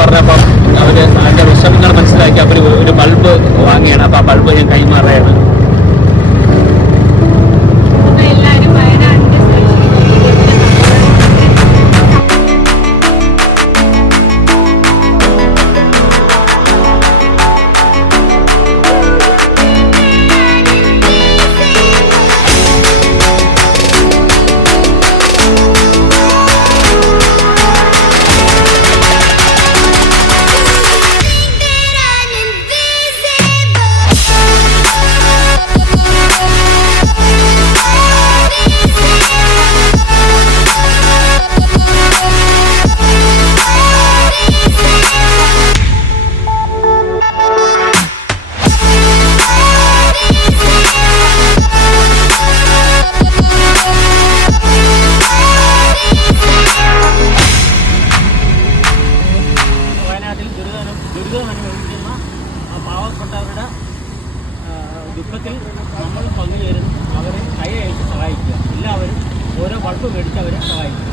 പറഞ്ഞപ്പം അവർ അതിൻ്റെ വിഷമങ്ങൾ മനസ്സിലാക്കി അവർ ഒരു ബൾബ് വാങ്ങിയാണ്. അപ്പോൾ ആ ബൾബ് ഞാൻ കൈമാറുകയാണ്. ദുരിതമനുഭവിക്കുന്ന പാവപ്പെട്ടവരുടെ ദുഃഖത്തിൽ നമ്മൾ പങ്കുചേരുന്നു. അവരെ കൈ അയച്ച് സഹായിക്കുക. എല്ലാവരും ഓരോ ബൾബ് മേടിച്ച് അവരെ സഹായിക്കുക.